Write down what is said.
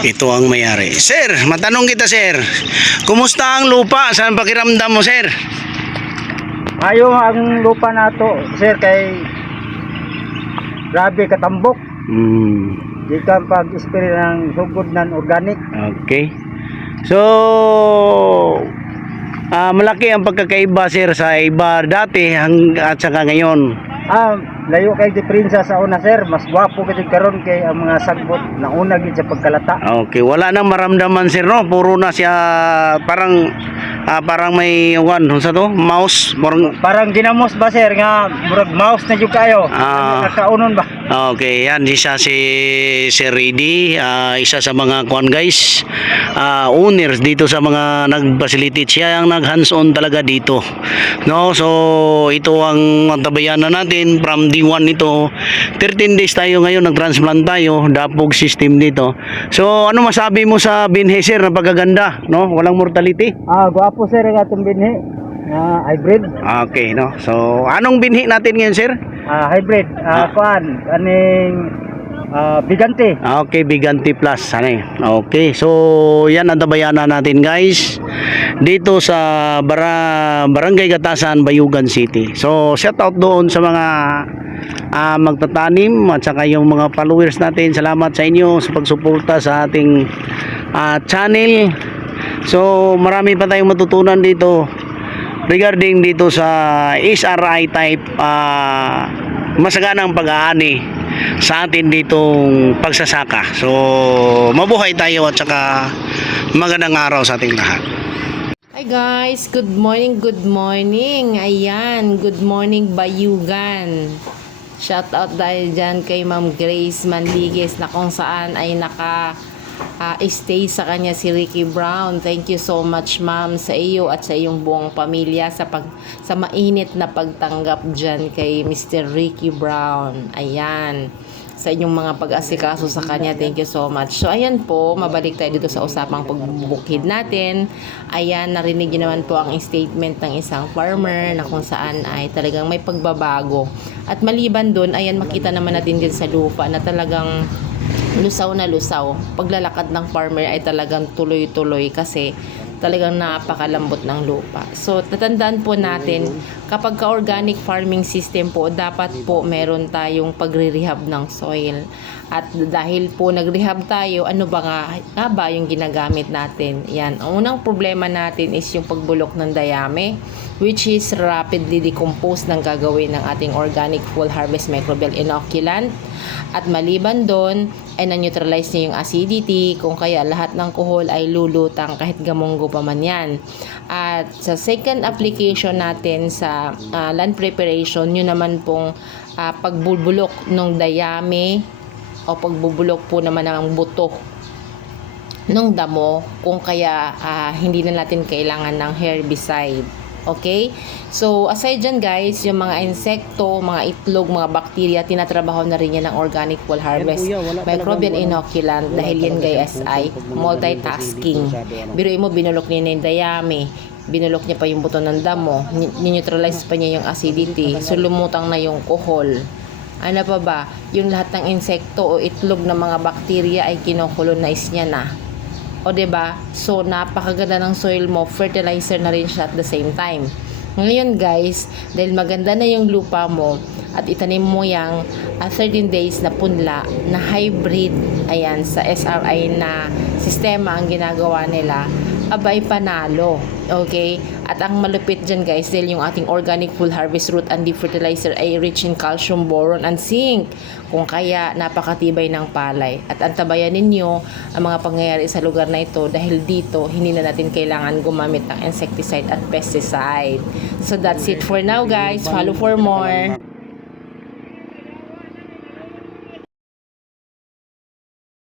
Ito ang may-ari. Sir, matanong kita sir. Kumusta ang lupa? Saan pakiramdam mo sir? Ayo ang lupa nato, sir, kay grabe katambok. Di ka pag-spray ng sugod ng organic. Okay. So, malaki ang pagkakaiba sir sa iba dati at saka ngayon. Layo kay diferensya sa una, sir. Mas gwapo gid karon kay ang mga sagbot nauna gid sa pagkalata. Okay, wala nang maramdaman sir no. Puro na siya parang may sa to, mouse, Parang ginamos ba, sir, nga murag mouse na jud kayo. Nakaunon ba? Okay, yan isa si Sir Redy, isa sa mga guys, owners dito sa mga nag-facilitate. Siya ang nag-hands-on talaga dito. No, so ito ang tabayanan natin from D1 nito. 13 days tayo ngayon, nag-transplant tayo, dapog system dito. So ano masabi mo sa binhi sir na pagkaganda, no? Walang mortality? Gwapo, sir, ang atong binhi. Hybrid. Okay, no. So anong binhi natin ngayon sir? Hybrid. Kuan, aning Bigante. Okay, Bigante Plus. Okay, so yan ang tabayanan natin guys. Dito sa Barangay Gatasan, Bayugan City. So shout out doon sa mga magtatanim at saka yung mga followers natin. Salamat sa inyo sa pagsuporta sa ating channel. So marami pa tayong matutunan dito regarding dito sa SRI type masaganang pag-aani sa atin ditong pagsasaka. So mabuhay tayo at saka magandang araw sa ating lahat. Hi guys, good morning, good morning. Ayan, good morning Bayugan. Shout out dahil dyan kay Ma'am Grace Manligues na kung saan ay stay sa kanya si Ricky Brown. Thank you so much ma'am sa iyo at sa iyong buong pamilya sa mainit na pagtanggap dyan kay Mr. Ricky Brown. Ayan, sa inyong mga pag-asikaso sa kanya. Thank you so much. So ayan po, mabalik tayo dito sa usapang pagbubukid natin. Ayan, narinig niyo naman po ang statement ng isang farmer na kung saan ay talagang may pagbabago. At maliban doon, ayan, makita naman natin din sa lupa na talagang lusaw na lusaw. Paglalakad ng farmer ay talagang tuloy-tuloy kasi talagang napakalambot ng lupa. So, tatandaan po natin, kapag ka-organic farming system po, dapat po meron tayong pagre-rehab ng soil. At dahil po nag-rehab tayo, ano ba nga ba yung ginagamit natin? Yan. Ang unang problema natin is yung pagbulok ng dayami, which is rapidly decomposed ng gagawin ng ating organic full harvest microbial inoculant. At maliban doon, ay na-neutralize niya yung acidity, kung kaya lahat ng kuhol ay lulutang kahit gamunggo pa man yan. At sa second application natin sa land preparation, yun naman pong pagbubulok ng dayami o pagbubulok po naman ng buto ng damo, kung kaya hindi na natin kailangan ng herbicide. Okay? So, aside dyan guys, yung mga insekto, mga itlog, mga bakterya, tinatrabaho na rin yan ng organic full harvest microbial inoculant dahil yan guys ay multitasking. Biruin mo, binulok niya na yung dayami, binulok niya pa yung buto ng damo, neutralize pa niya yung acidity, so lumutang na yung kuhol. Ano pa ba? Yung lahat ng insekto o itlog ng mga bakterya ay kinocolonize niya na. O diba? So, napakaganda ng soil mo. Fertilizer na rin siya at the same time. Ngayon guys, dahil maganda na yung lupa mo at itanim mo yung 13 days na punla na hybrid, ayan, sa SRI na sistema ang ginagawa nila, abay panalo. Okay? At ang malupit dyan guys, dahil yung ating organic full harvest root and deep fertilizer ay rich in calcium, boron, and zinc. Kung kaya, napakatibay ng palay. At antabayan ninyo ang mga pangyayari sa lugar na ito dahil dito, hindi na natin kailangan gumamit ng insecticide at pesticide. So that's it for now guys. Follow for more.